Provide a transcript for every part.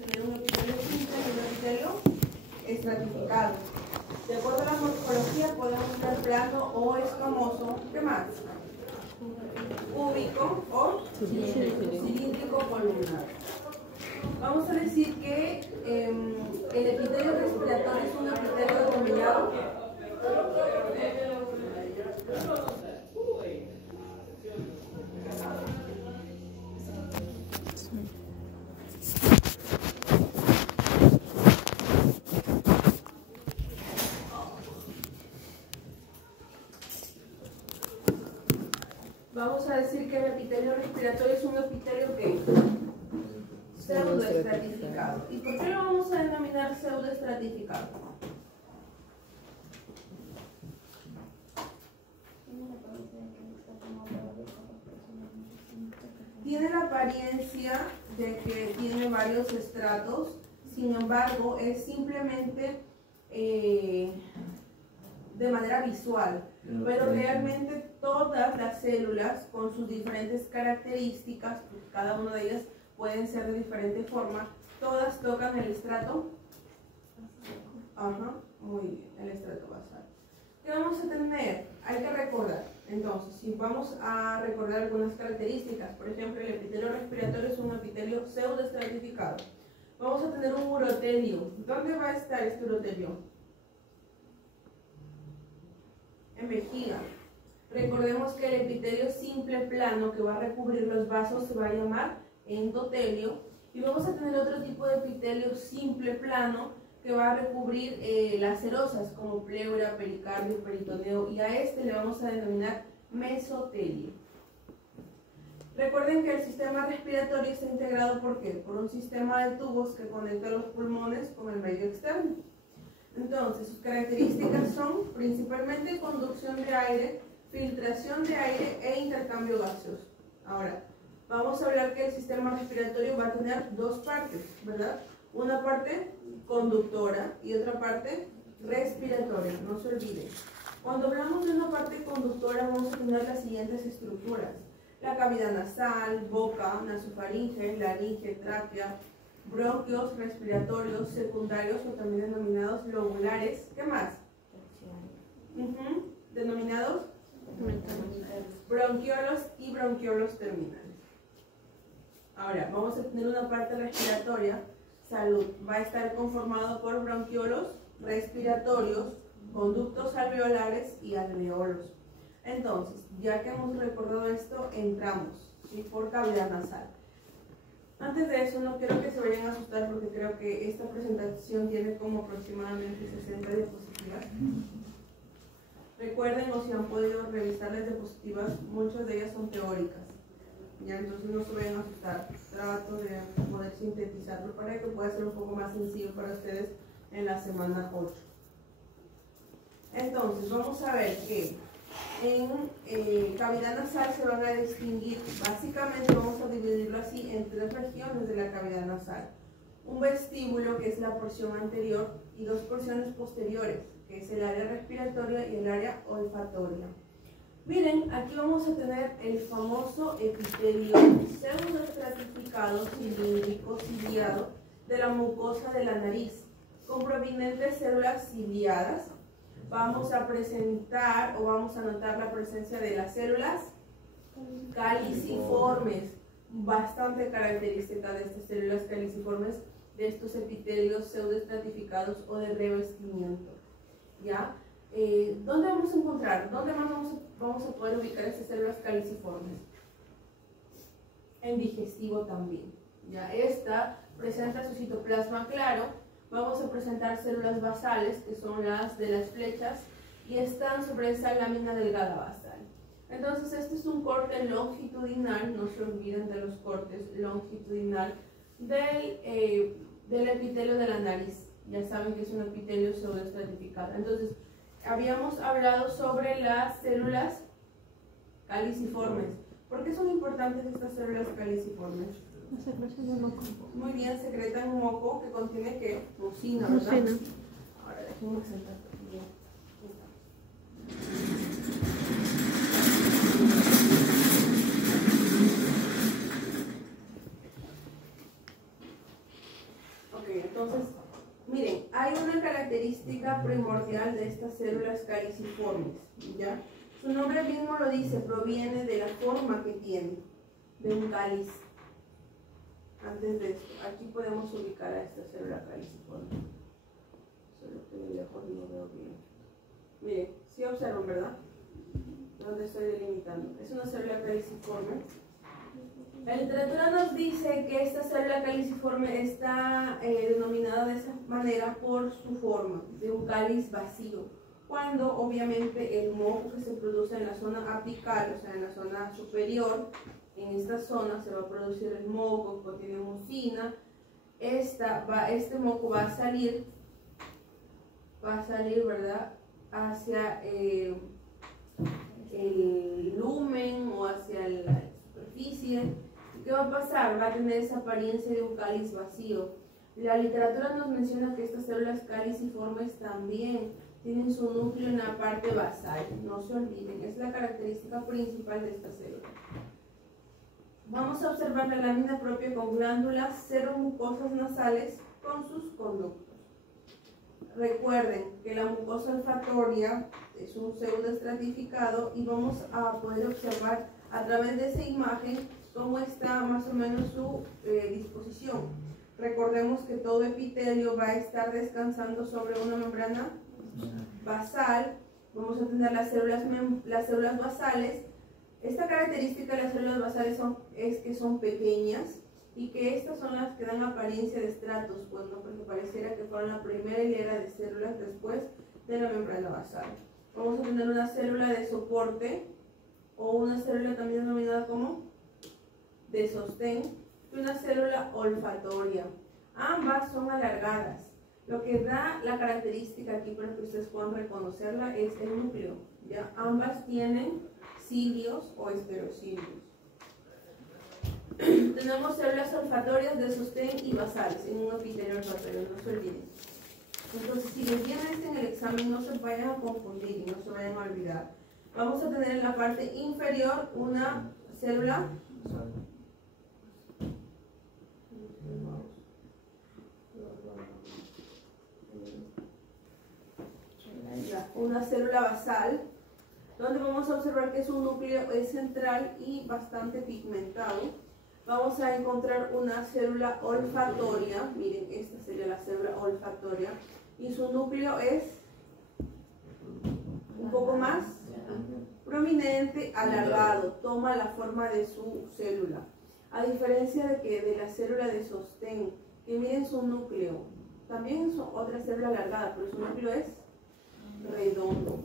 Tener un epitelio simple y un epitelio estratificado. De acuerdo a la morfología podemos ser plano o escamoso. ¿Qué más? Cúbico o cilíndrico columnar. Vamos a decir que el epitelio respiratorio es un epitelio denominado vamos a decir que el epitelio respiratorio es un epitelio que pseudoestratificado. ¿Y por qué lo vamos a denominar pseudoestratificado? Tiene la apariencia de que tiene varios estratos, sin embargo es simplemente de manera visual, pero realmente todas las células con sus diferentes características, pues cada una de ellas pueden ser de diferente forma, todas tocan el estrato, muy bien, el estrato basal. ¿Qué vamos a tener? Hay que recordar, entonces, si vamos a recordar algunas características, por ejemplo, el epitelio respiratorio es un epitelio pseudoestratificado. Vamos a tener un urotelio. ¿Dónde va a estar este urotelio? En vejiga. Recordemos que el epitelio simple plano que va a recubrir los vasos se va a llamar endotelio, y vamos a tener otro tipo de epitelio simple plano que va a recubrir las serosas como pleura, pericardio, peritoneo, y a este le vamos a denominar mesotelio. Recuerden que el sistema respiratorio está integrado ¿por qué? Por un sistema de tubos que conecta los pulmones con el medio externo. Entonces, sus características son principalmente conducción de aire, filtración de aire e intercambio gaseoso. Ahora, vamos a hablar que el sistema respiratorio va a tener dos partes, ¿verdad? Una parte conductora y otra parte respiratoria, no se olviden. Cuando hablamos de una parte conductora vamos a tener las siguientes estructuras: la cavidad nasal, boca, nasofaringe, laringe, tráquea, bronquios respiratorios secundarios o también denominados lobulares. ¿Qué más? Denominados bronquiolos y bronquiolos terminales. Ahora, vamos a tener una parte respiratoria, salud. Va a estar conformado por bronquiolos respiratorios, conductos alveolares y alveolos. Entonces, ya que hemos recordado esto, entramos, ¿sí?, por cavidad nasal. Antes de eso, no quiero que se vayan a asustar porque creo que esta presentación tiene como aproximadamente 60 diapositivas. Recuerden, o si han podido revisar las diapositivas, muchas de ellas son teóricas. Ya, entonces no se vayan a asustar. Trato de poder sintetizarlo para que pueda ser un poco más sencillo para ustedes en la semana 8. Entonces, vamos a ver que en cavidad nasal se van a distinguir, básicamente vamos a dividirlo así en tres regiones de la cavidad nasal: un vestíbulo, que es la porción anterior, y dos porciones posteriores, que es el área respiratoria y el área olfatoria. Miren, aquí vamos a tener el famoso epitelio pseudoestratificado, cilíndrico, ciliado, de la mucosa de la nariz, con provenientes células ciliadas. Vamos a presentar o vamos a notar la presencia de las células caliciformes, bastante característica de estas células caliciformes, de estos epitelios pseudoestratificados o de revestimiento. ¿Ya? ¿Dónde vamos a encontrar? ¿Dónde más vamos a poder ubicar estas células caliciformes? En digestivo también. ¿Ya? Esta presenta su citoplasma claro. Vamos a presentar células basales, que son las de las flechas, y están sobre esa lámina delgada basal. Entonces, este es un corte longitudinal, no se olviden de los cortes longitudinal del epitelio de la nariz. Ya saben que es un epitelio pseudoestratificado. Entonces, habíamos hablado sobre las células caliciformes. ¿Por qué son importantes estas células caliciformes? Muy bien, secretan un moco que contiene ¿qué? Mucina, ¿verdad? Mucina. Ahora déjenme sentar bien. entonces, miren, hay una característica primordial de estas células caliciformes, ¿ya? Su nombre mismo lo dice, proviene de la forma que tiene, de un cáliz. Antes de esto, aquí podemos ubicar a esta célula caliciforme. Solo que de lejos no veo bien. Miren, sí observan, ¿verdad? Donde estoy delimitando. Es una célula caliciforme. La literatura nos dice que esta célula caliciforme está denominada de esa manera por su forma, de un cáliz vacío, cuando obviamente el moco que se produce en la zona apical, o sea en la zona superior, en esta zona se va a producir el moco que contiene mucina. Este moco va a salir, ¿verdad?, hacia el lumen o hacia la superficie. ¿Qué va a pasar? Va a tener esa apariencia de un cáliz vacío. La literatura nos menciona que estas células caliciformes también tienen su núcleo en la parte basal. No se olviden, es la característica principal de esta célula. Vamos a observar la lámina propia con glándulas seromucosas nasales con sus conductos. Recuerden que la mucosa olfatoria es un pseudoestratificado y vamos a poder observar a través de esa imagen cómo está más o menos su disposición. Recordemos que todo epitelio va a estar descansando sobre una membrana basal. Vamos a tener las células basales. Esta característica de las células basales es que son pequeñas y que estas son las que dan apariencia de estratos, pues no, porque pareciera que fueron la primera hilera de células después de la membrana basal. Vamos a tener una célula de soporte o una célula también denominada como de sostén y una célula olfatoria. Ambas son alargadas. Lo que da la característica aquí para que ustedes puedan reconocerla es el núcleo, ¿ya? Ambas tienen cilios o estereocilios. Tenemos células olfatorias de sostén y basales en un epitelio olfatorio, no se olviden. Entonces, si les viene en el examen, no se vayan a confundir y no se vayan a olvidar. Vamos a tener en la parte inferior una célula basal, donde vamos a observar que su núcleo es central y bastante pigmentado. Vamos a encontrar una célula olfatoria, miren, esta sería la célula olfatoria, y su núcleo es un poco más prominente, alargado, toma la forma de su célula. A diferencia de la célula de sostén, que miren su núcleo, también es otra célula alargada, pero su núcleo es redondo.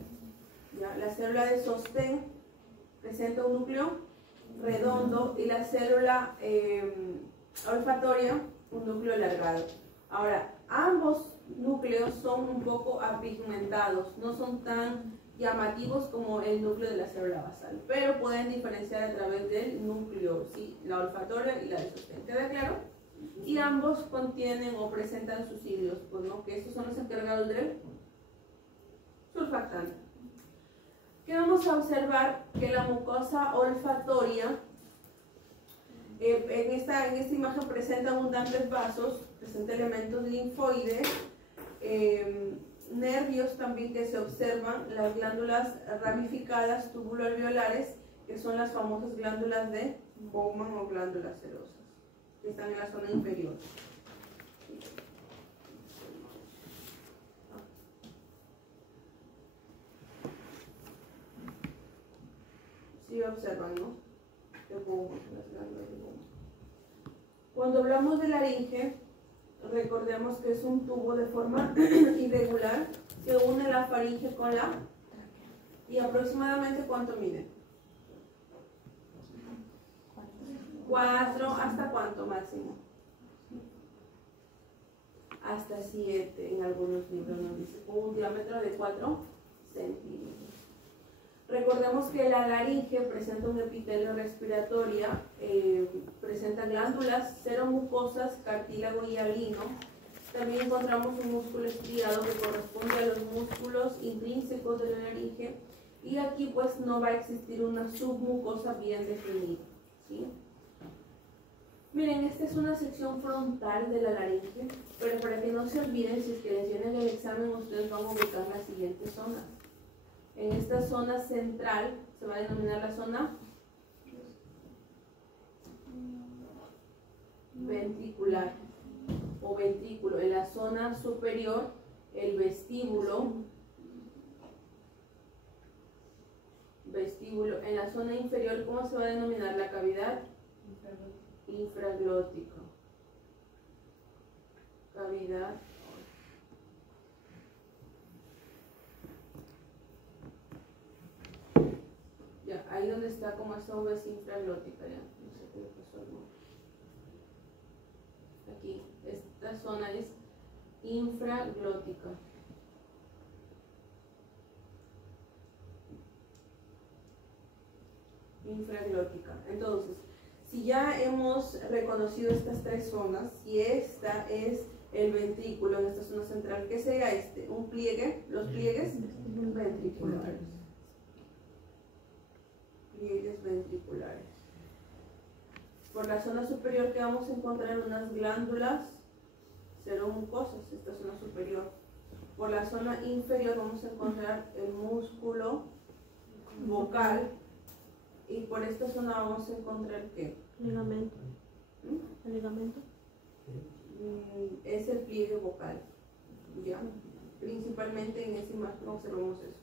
¿Ya? La célula de sostén presenta un núcleo redondo y la célula olfatoria un núcleo alargado. Ahora, ambos núcleos son un poco apigmentados, no son tan llamativos como el núcleo de la célula basal, pero pueden diferenciar a través del núcleo, ¿sí? La olfatoria y la de sostén. ¿Queda claro? Y ambos contienen o presentan sus cilios, pues no, que estos son los encargados del surfactante. ¿Qué vamos a observar? Que la mucosa olfatoria en esta imagen presenta abundantes vasos, presenta elementos linfoides, nervios también que se observan, las glándulas ramificadas tubuloalveolares, que son las famosas glándulas de Bowman o glándulas serosas, que están en la zona inferior. Sí observan, ¿no? De Bowman, las glándulas de Bowman. Cuando hablamos de laringe, recordemos que es un tubo de forma irregular que une la faringe con la tráquea. ¿Y aproximadamente cuánto mide? 4, ¿hasta cuánto máximo? Hasta 7 en algunos libros nos dice, con un diámetro de 4 centímetros. Recordemos que la laringe presenta un epitelio respiratorio, presenta glándulas seromucosas, cartílago y hialino. También encontramos un músculo estriado que corresponde a los músculos intrínsecos de la laringe, y aquí pues no va a existir una submucosa bien definida, ¿sí? Miren, esta es una sección frontal de la laringe, pero para que no se olviden, si es que les viene en el examen, ustedes van a ubicar las siguientes zonas. En esta zona central se va a denominar la zona ventricular o ventrículo. En la zona superior, el vestíbulo. En la zona inferior, ¿cómo se va a denominar la cavidad? Infraglótico. Cavidad. Ya, ahí donde está como esta V es infraglótica, ya. No sé qué le pasó algo. Aquí, esta zona es infraglótica. Infraglótica. Entonces, si ya hemos reconocido estas tres zonas, y esta es el ventrículo en esta zona central, ¿qué sería este? Un pliegue, los pliegues ventriculares. Pliegues ventriculares. Por la zona superior que vamos a encontrar unas glándulas seromucosas, esta zona superior. Por la zona inferior vamos a encontrar el músculo vocal. Y por esta zona vamos a encontrar ¿qué? Ligamento. ¿El ligamento? Es el pliegue vocal. Ya. Principalmente en esta imagen observamos eso.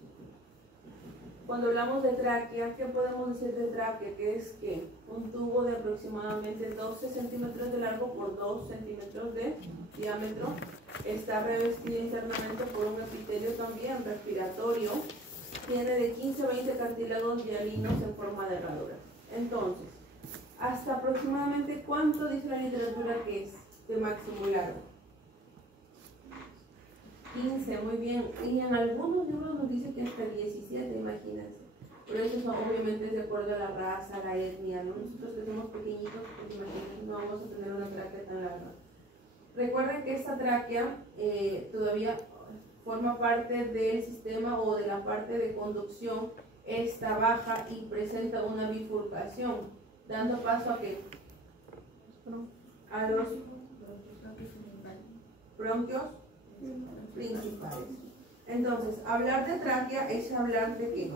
Cuando hablamos de tráquea, ¿qué podemos decir de tráquea? Que es que un tubo de aproximadamente 12 centímetros de largo por 2 centímetros de diámetro está revestido internamente por un epitelio también respiratorio. Tiene de 15 a 20 cartílagos hialinos en forma de herradura. Entonces, hasta aproximadamente ¿cuánto dice la literatura que es de máximo largo? 15, muy bien. Y en algunos libros nos dice que hasta 17, imagínense. Pero eso obviamente es de acuerdo a la raza, a la etnia, ¿no? Nosotros que somos pequeñitos, pues imagínense, no vamos a tener una tráquea tan larga. Recuerden que esta tráquea todavía forma parte del sistema o de la parte de conducción. Esta baja y presenta una bifurcación, dando paso a ¿qué? A los bronquios principales. Entonces, hablar de tráquea es hablar de ¿qué?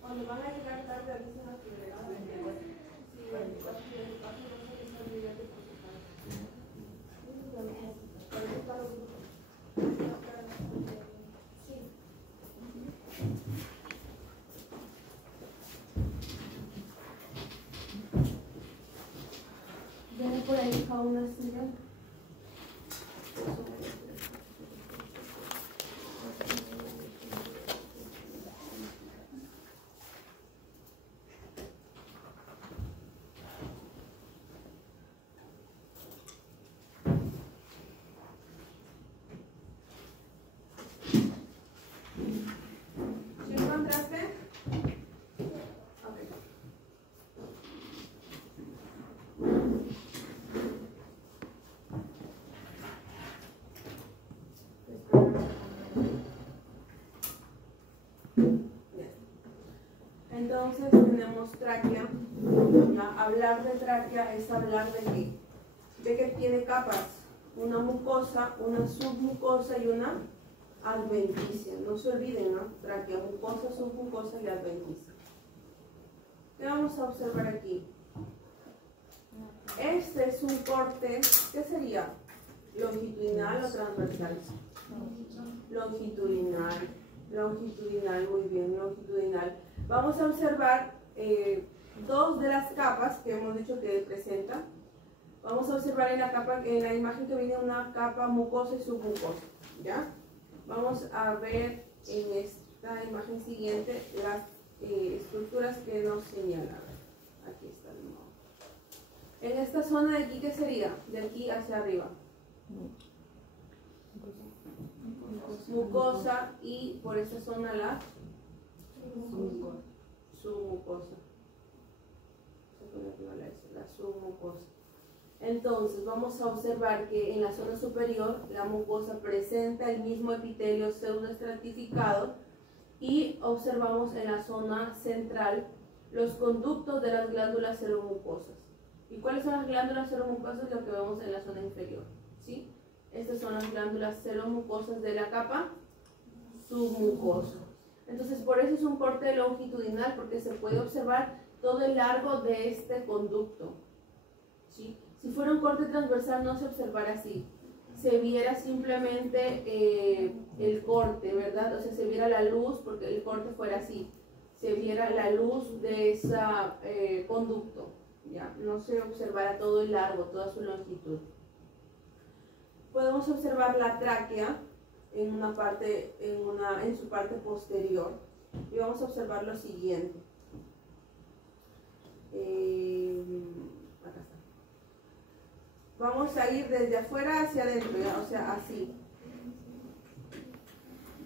Cuando van a llegar tarde, avisen a su delegado. Ya por ahí a una silla. Entonces tenemos tráquea. Ya, hablar de tráquea es hablar de qué? De que tiene capas, una mucosa, una submucosa y una adventicia. No se olviden, ¿no? Tráquea, mucosa, submucosa y adventicia. ¿Qué vamos a observar aquí? Este es un corte, ¿qué sería? ¿Longitudinal o transversal? Longitudinal. Longitudinal, muy bien, longitudinal. Vamos a observar dos de las capas que hemos dicho que presenta. Vamos a observar en la imagen que viene una capa mucosa y submucosa, ¿ya? Vamos a ver en esta imagen siguiente las estructuras que nos señalan. Aquí está de nuevo. En esta zona de aquí, ¿qué sería? De aquí hacia arriba. Mucosa, y por esta zona la submucosa. La submucosa. Entonces vamos a observar que en la zona superior la mucosa presenta el mismo epitelio pseudoestratificado, y observamos en la zona central los conductos de las glándulas seromucosas. ¿Y cuáles son las glándulas seromucosas? Lo que vemos en la zona inferior, ¿sí? Estas son las glándulas seromucosas de la capa submucosa. Entonces, por eso es un corte longitudinal, porque se puede observar todo el largo de este conducto, ¿sí? Si fuera un corte transversal no se observara así, se viera simplemente el corte, ¿verdad? O sea, se viera la luz, porque el corte fuera así, se viera la luz de ese conducto, ¿ya? No se observara todo el largo, toda su longitud. Podemos observar la tráquea en su parte posterior, y vamos a observar lo siguiente. Acá está. Vamos a ir desde afuera hacia adentro, ¿ya? O sea, así,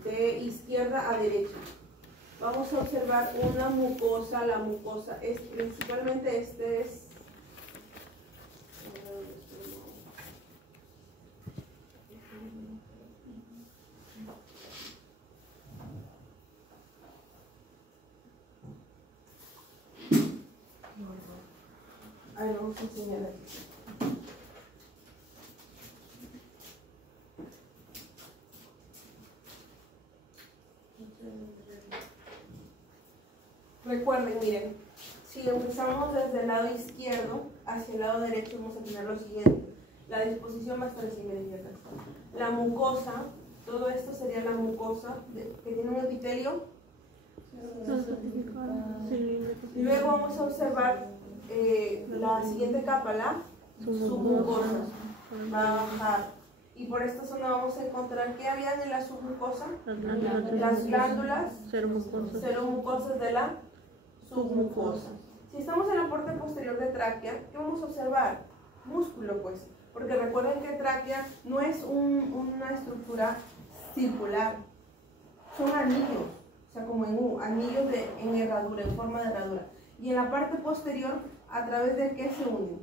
de izquierda a derecha. Vamos a observar una mucosa. La mucosa es principalmente ahí vamos a enseñar aquí. Recuerden, miren, si empezamos desde el lado izquierdo hacia el lado derecho, vamos a tener lo siguiente. La disposición va a estar así, miren, acá está. La mucosa, todo esto sería la mucosa que tiene un epitelio. Luego vamos a observar la siguiente capa, la submucosa. Va a bajar. Y por esta zona vamos a encontrar que habían en la submucosa las glándulas seromucosas de la submucosa. Si estamos en la parte posterior de tráquea, ¿qué vamos a observar? Músculo, pues, porque recuerden que tráquea no es una estructura circular, son anillos, o sea, como en anillos en herradura, en forma de herradura. Y en la parte posterior, ¿a través de qué se unen?